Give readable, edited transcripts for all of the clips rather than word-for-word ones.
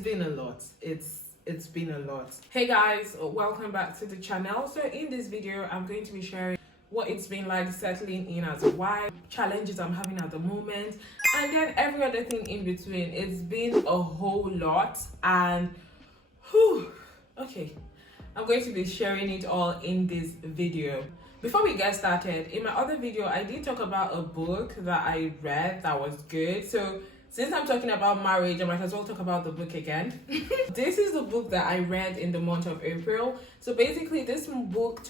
been a lot. It's been a lot. Hey guys, welcome back to the channel. So in this video I'm going to be sharing what it's been like settling in as a wife, challenges I'm having at the moment, and then every other thing in between. It's been a whole lot, and okay, I'm going to be sharing it all in this video. Before we get started, in my other video I did talk about a book that I read that was good. So since I'm talking about marriage, I might as well talk about the book again. This is the book that I read in the month of April. So basically this book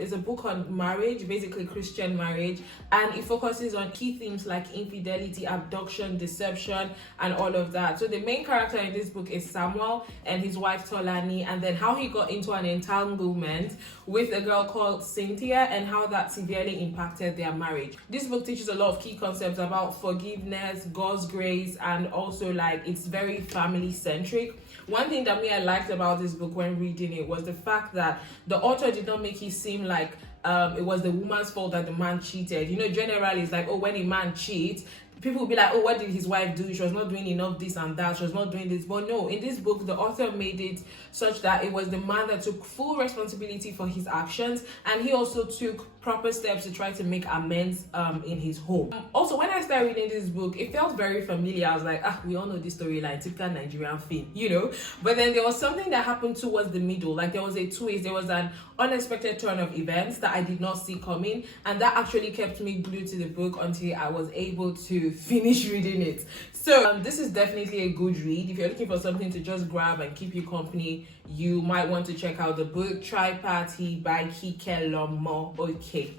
is a book on marriage, basically Christian marriage, and it focuses on key themes like infidelity, abduction, deception, and all of that. So the main character in this book is Samuel and his wife Tolani, and then how he got into an entanglement with a girl called Cynthia and how that severely impacted their marriage. This book teaches a lot of key concepts about forgiveness, God's grace, and also like it's very family centric. One thing that I liked about this book when reading it was the fact that the author did not make it seem like it was the woman's fault that the man cheated. You know, generally it's like, oh, when a man cheats, people will be like, oh, what did his wife do? She was not doing enough this and that. She was not doing this. But no, in this book, the author made it such that it was the man that took full responsibility for his actions, and he also took proper steps to try to make amends in his home. Also, when I started reading this book, it felt very familiar. I was like, we all know this storyline, typical Nigerian film, you know. But then there was something that happened towards the middle. Like there was a twist, there was an unexpected turn of events that I did not see coming, and that actually kept me glued to the book until I was able to finish reading it. So this is definitely a good read. If you're looking for something to just grab and keep you company, you might want to check out the book Tri-Party by Kike Lomo. Okay.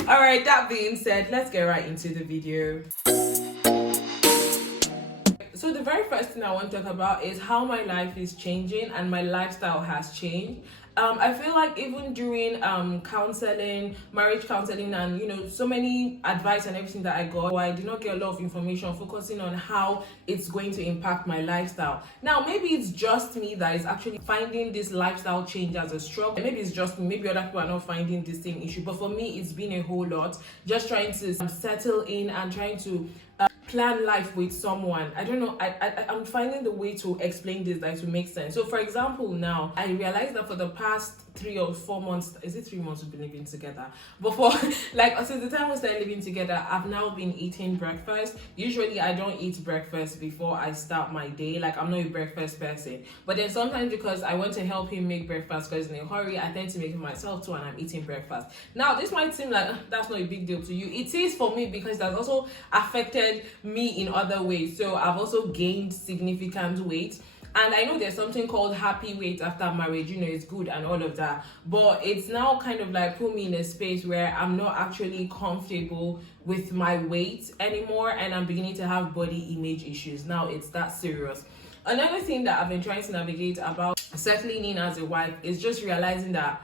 All right, that being said, let's get right into the video. So the very first thing I want to talk about is how my life is changing and my lifestyle has changed. I feel like even during counseling, marriage counseling, and you know, so many advice and everything that I got, I did not get a lot of information focusing on how it's going to impact my lifestyle. Now, maybe it's just me that is actually finding this lifestyle change as a struggle. Maybe it's just me, maybe other people are not finding this same issue, but for me, it's been a whole lot. Just trying to settle in and trying to plan life with someone. I don't know, I'm finding the way to explain this that will make sense. So for example, now I realized that for the past 3 or 4 months, is it 3 months we've been living together? But for like since the time we started living together, I've now been eating breakfast. Usually I don't eat breakfast before I start my day. Like I'm not a breakfast person, but then sometimes because I want to help him make breakfast because in a hurry, I tend to make it myself too, and I'm eating breakfast. Now this might seem like that's not a big deal to you. It is for me because that's also affected me in other ways. So I've also gained significant weight, and I know there's something called happy weight after marriage, you know, it's good and all of that, but it's now kind of like put me in a space where I'm not actually comfortable with my weight anymore, and I'm beginning to have body image issues. Now it's that serious. Another thing that I've been trying to navigate about settling in as a wife is just realizing that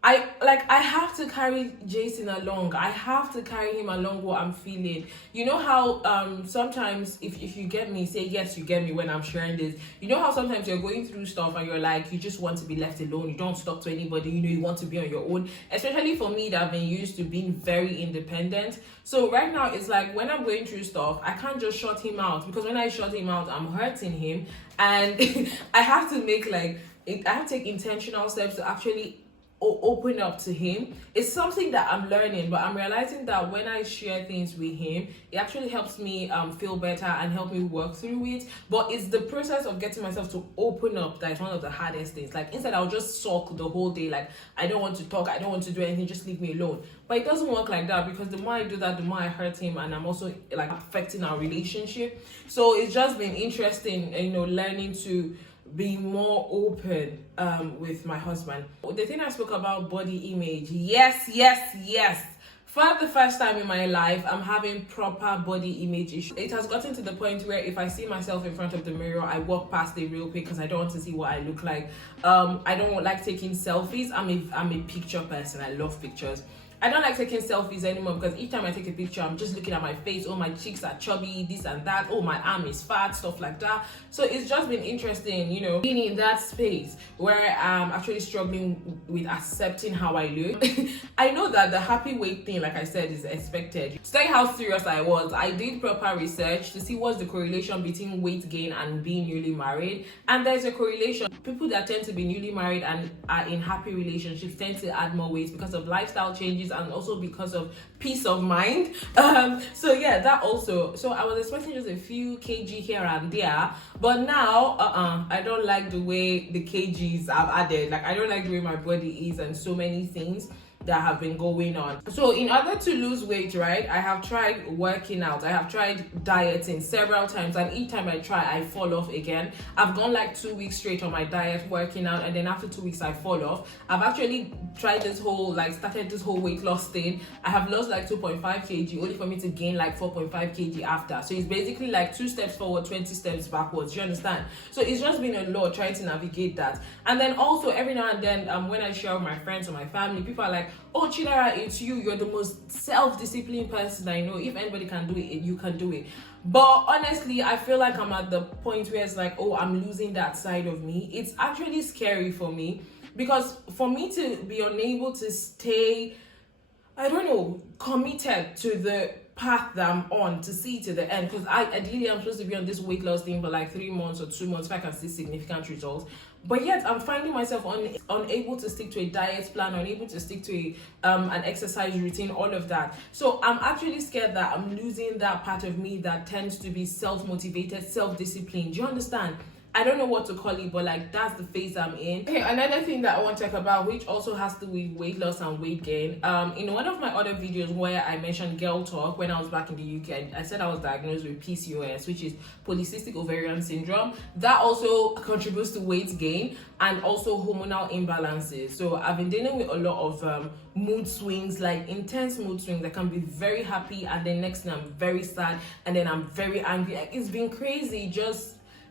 I have to carry Jason along. I have to carry him along what I'm feeling. You know how sometimes if you get me, say yes, you get me when I'm sharing this. You know how sometimes you're going through stuff and you're like, you just want to be left alone. You don't talk to anybody. You know, you want to be on your own. Especially for me that I've been used to being very independent. So right now it's like when I'm going through stuff, I can't just shut him out, because when I shut him out, I'm hurting him, and I have to take intentional steps to actually open up to him. It's something that I'm learning, but I'm realizing that when I share things with him, it actually helps me feel better and help me work through it. But it's the process of getting myself to open up that is one of the hardest things. Like instead I'll just sulk the whole day, like I don't want to talk, I don't want to do anything, just leave me alone. But it doesn't work like that, because the more I do that, the more I hurt him, and I'm also like affecting our relationship. So it's just been interesting, you know, learning to be more open with my husband. The thing I spoke about, body image, yes, for the first time in my life, I'm having proper body image issues. It has gotten to the point where if I see myself in front of the mirror, I walk past it real quick because I don't want to see what I look like. I don't like taking selfies. I'm a picture person. I love pictures. I don't like taking selfies anymore, because each time I take a picture, I'm just looking at my face. Oh, my cheeks are chubby, this and that. Oh, my arm is fat, stuff like that. So it's just been interesting, you know, being in that space where I'm actually struggling with accepting how I look. I know that the happy weight thing, like I said, is expected. To tell you how serious I was, I did proper research to see what's the correlation between weight gain and being newly married. And there's a correlation. People that tend to be newly married and are in happy relationships tend to add more weight because of lifestyle changes and also because of peace of mind. So yeah, that also. So I was expecting just a few kg here and there, but now I don't like the way the kgs I've added. Like, I don't like the way my body is and so many things that have been going on. So in order to lose weight, right, I have tried working out, I have tried dieting several times, and each time I try, I fall off again. I've gone like 2 weeks straight on my diet working out, and then after 2 weeks I fall off. I've actually tried this whole, like, started this whole weight loss thing. I have lost like 2.5 kg only for me to gain like 4.5 kg after. So it's basically like 2 steps forward, 20 steps backwards. You understand? So it's just been a lot trying to navigate that. And then also every now and then when I share with my friends or my family, people are like, oh, Chidera, it's you. You're the most self-disciplined person I know. If anybody can do it, you can do it. But honestly, I feel like I'm at the point where it's like, oh, I'm losing that side of me. It's actually scary for me, because for me to be unable to stay, I don't know, committed to the path that I'm on, to see to the end, because ideally I'm supposed to be on this weight loss thing for like 3 months or 2 months if I can see significant results. But yet I'm finding myself unable to stick to a diet plan, unable to stick to an exercise routine, all of that. So I'm actually scared that I'm losing that part of me that tends to be self-motivated, self-disciplined. Do you understand? I don't know what to call it, but like, that's the phase I'm in. Okay, another thing that I want to talk about, which also has to do with weight loss and weight gain. In one of my other videos where I mentioned girl talk when I was back in the UK, I said I was diagnosed with PCOS, which is polycystic ovarian syndrome. That also contributes to weight gain and also hormonal imbalances. So I've been dealing with a lot of mood swings, like intense mood swings. I can be very happy and then next thing I'm very sad and then I'm very angry. Like, it's been crazy.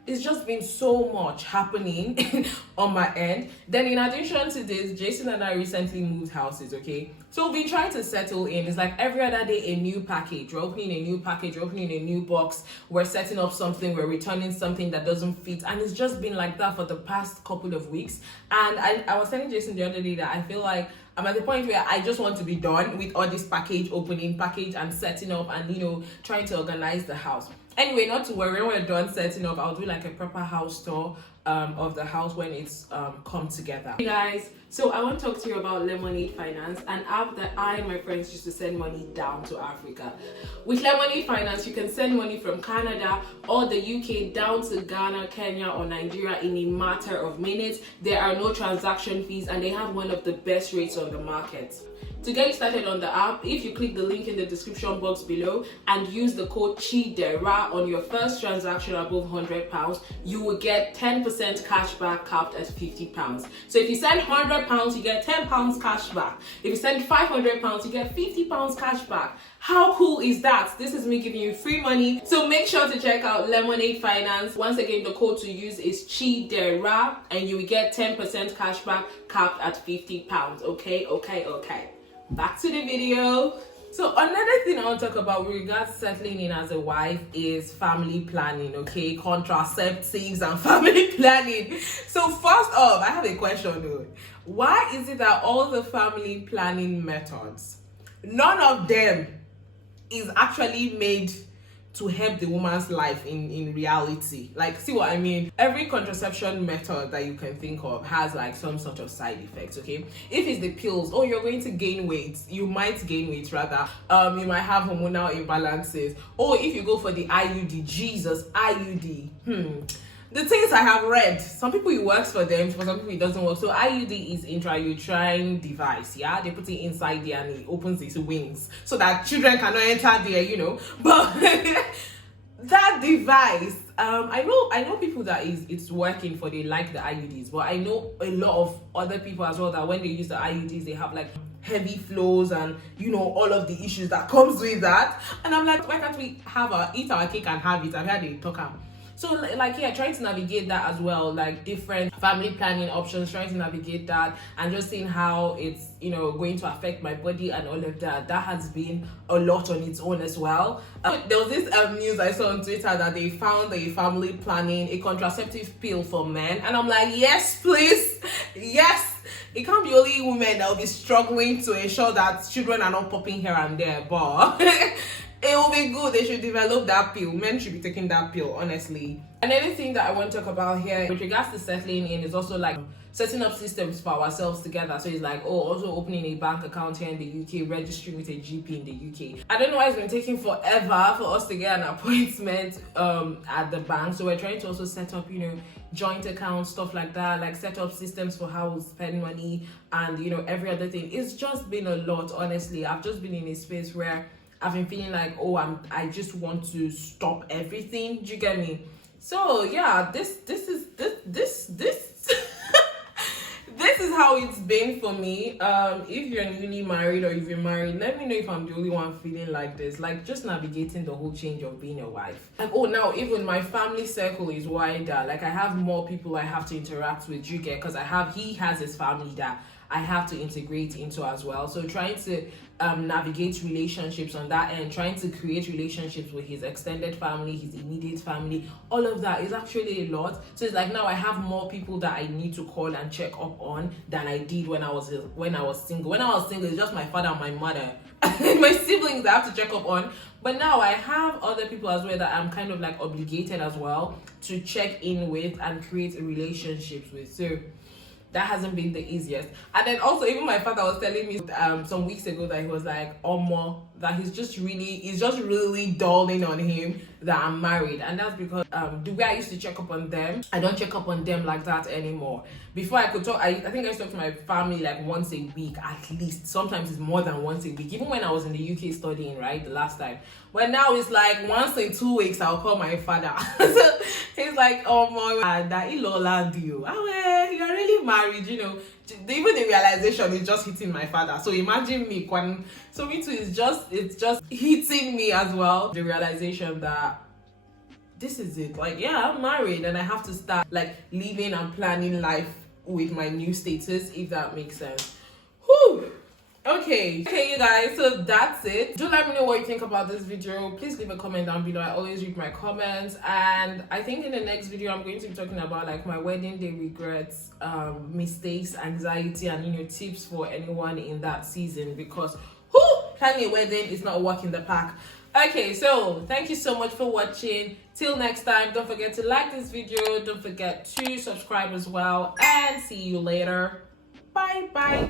It's just been so much happening on my end. Then in addition to this, Jason and I recently moved houses, okay? So we've been trying to settle in. It's like every other day a new package. We're opening a new package, we're opening a new box, we're setting up something, we're returning something that doesn't fit. And it's just been like that for the past couple of weeks. And I was telling Jason the other day that I feel like I'm at the point where I just want to be done with all this package opening, package and setting up and, you know, trying to organize the house. Anyway, not to worry, when we're done setting up, I'll do like a proper house tour of the house when it's come together. Hey guys, so I want to talk to you about Lemonade Finance, an app that I and my friends used to send money down to Africa. With Lemonade Finance, you can send money from Canada or the UK down to Ghana, Kenya or Nigeria in a matter of minutes. There are no transaction fees and they have one of the best rates on the market. To get started on the app, if you click the link in the description box below and use the code CHIDERA on your first transaction above £100, you will get 10% cash back capped at £50. So if you send £100, you get £10 cash back. If you send £500, you get £50 cash back. How cool is that? This is me giving you free money. So make sure to check out Lemonade Finance. Once again, the code to use is CHIDERA and you will get 10% cash back capped at £50. Okay. Back to the video. So another thing I want to talk about with regards to settling in as a wife is family planning, okay? Contraceptives and family planning. So first off, I have a question though. Why is it that all the family planning methods, none of them is actually made to help the woman's life in reality? Like, see what I mean? Every contraception method that you can think of has like some sort of side effects, okay? If it's the pills, oh, you're going to gain weight, you might gain weight rather, you might have hormonal imbalances. Or if you go for the IUD, Jesus, IUD, the things I have read, some people it works for them, for some people it doesn't work. So IUD is intrauterine device, yeah? They put it inside there and it opens its wings so that children cannot enter there, you know. But that device, I know people that it's working for, they like the IUDs, but I know a lot of other people as well that when they use the IUDs, they have like heavy flows and, you know, all of the issues that comes with that. And I'm like, why can't we eat our cake and have it? I've had a talk. So like, yeah, trying to navigate that as well, like different family planning options, trying to navigate that, and just seeing how it's, you know, going to affect my body and all of that. That has been a lot on its own as well. There was this news I saw on Twitter that they found a family planning, a contraceptive pill for men, and I'm like, yes, please, yes. It can't be only women that will be struggling to ensure that children are not popping here and there, but it will be good. They should develop that pill. Men should be taking that pill, honestly. Another thing that I want to talk about here with regards to settling in is also like setting up systems for ourselves together. So it's like, oh, also opening a bank account here in the UK, registering with a GP in the UK. I don't know why it's been taking forever for us to get an appointment at the bank. So we're trying to also set up, you know, joint accounts, stuff like that, like set up systems for how we spend money and, you know, every other thing. It's just been a lot, honestly. I've just been in a space where I've been feeling like, oh, I just want to stop everything. Do you get me? So yeah, this this is how it's been for me. If you're newly married or if you're married, let me know if I'm the only one feeling like this, like just navigating the whole change of being a wife. And oh, now even my family circle is wider. Like I have more people I have to interact with, you get, because he has his family that I have to integrate into as well. So trying to navigate relationships on that end, trying to create relationships with his extended family, his immediate family, all of that is actually a lot. So it's like now I have more people that I need to call and check up on than I did when I was single. When I was single, it's just my father and my mother. My siblings I have to check up on. But now I have other people as well that I'm kind of like obligated as well to check in with and create relationships with. So that hasn't been the easiest. And then also even my father was telling me some weeks ago that he was like, that he's just really dawning on him that I'm married. And that's because the way I used to check up on them, I don't check up on them like that anymore. Before I could talk, I think I used to talk to my family like once a week at least. Sometimes it's more than once a week, even when I was in the UK studying, right, the last time. But now it's like once in 2 weeks I'll call my father. So he's like, oh my God, that Ilola you. You're really married, you know. Even the realization is just hitting my father. So imagine me when, so me too, it's just hitting me as well. The realization that this is it. Like, yeah, I'm married and I have to start like living and planning life with my new status, if that makes sense. Whew. Okay, you guys, so that's it. Do let me know what you think about this video. Please leave a comment down below. I always read my comments, and I think in the next video I'm going to be talking about like my wedding day regrets, mistakes, anxiety, and, you know, tips for anyone in that season, because planning a wedding is not a walk in the park. Okay, so thank you so much for watching. Till next time, don't forget to like this video, don't forget to subscribe as well, and see you later. Bye.